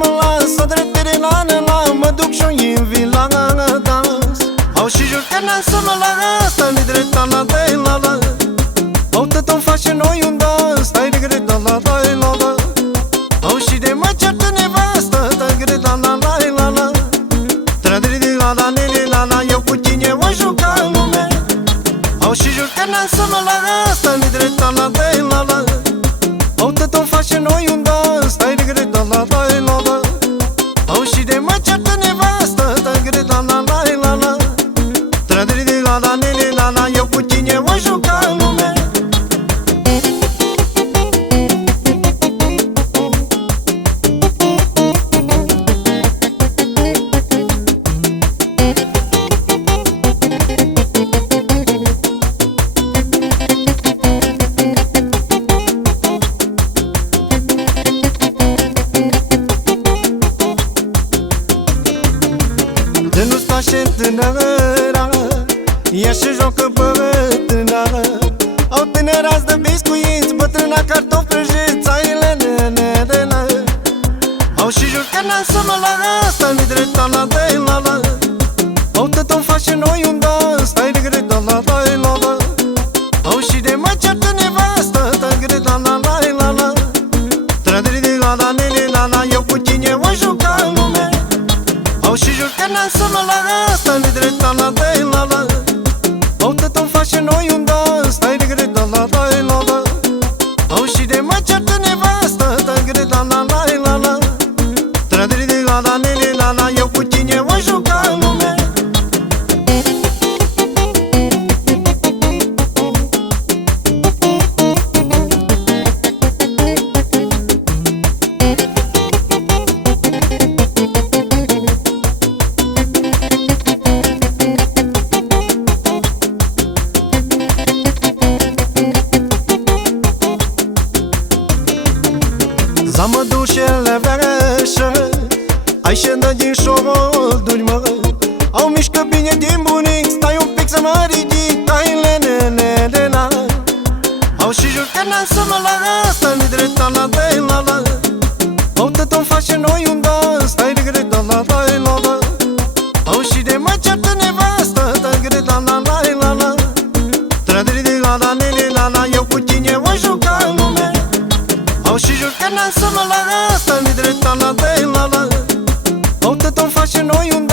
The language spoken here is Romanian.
mă las, să dreptere la mă duc și-o invit la dans. Au și jur că n-am să mă las, stai drept la la. Au tot-o face noi un dans, stai de gre la. Au și de mă ceartă nevastă, stai gre la. Tradri de la, eu cu tine o juca în lume. Au și jur că n-am să mă las, stai drept la. Au tot-o face noi un dans, stai de gre la. Au și de mă ceartă nevastă, stai gre la. Tradri de la, eu cu tine o juca în lume. De nu-ți place tânăra, ea și jocă bătrâna. Au tânărați de biscuiți, bătrâna cartofi prăjiți, aile nenenena. Au și jur că n-am să mă las, stai drept la. Au tot-o face noi un dans, stai de gre la. Au și de mă ceartă nevastă, stai gre la. Tradri de la, eu cu tine o juca în lume. Au și jur că n-am să mă las, stai drept la. Au tot-o face noi un dans, stai de gre la. Au și de mă ceartă nevastă, stai gre la. Tradri de la, eu cu tine o juca în lume. Zamă dușele vereșă, ai ședă din șolduri, mă. Au mișcă bine din bunic, stai un pic să mă ridic, ai lenenena. Au și jur că n-am să mă las, stai drept la. Au tot-o face noi un dans, stai de gre la. Au și de mă ceartă nevastă, stai gre la. Tradri de la, eu cu tine o juca în lume. Au și jur că n-am să mă las, stai drept la. Au tot-o face noi un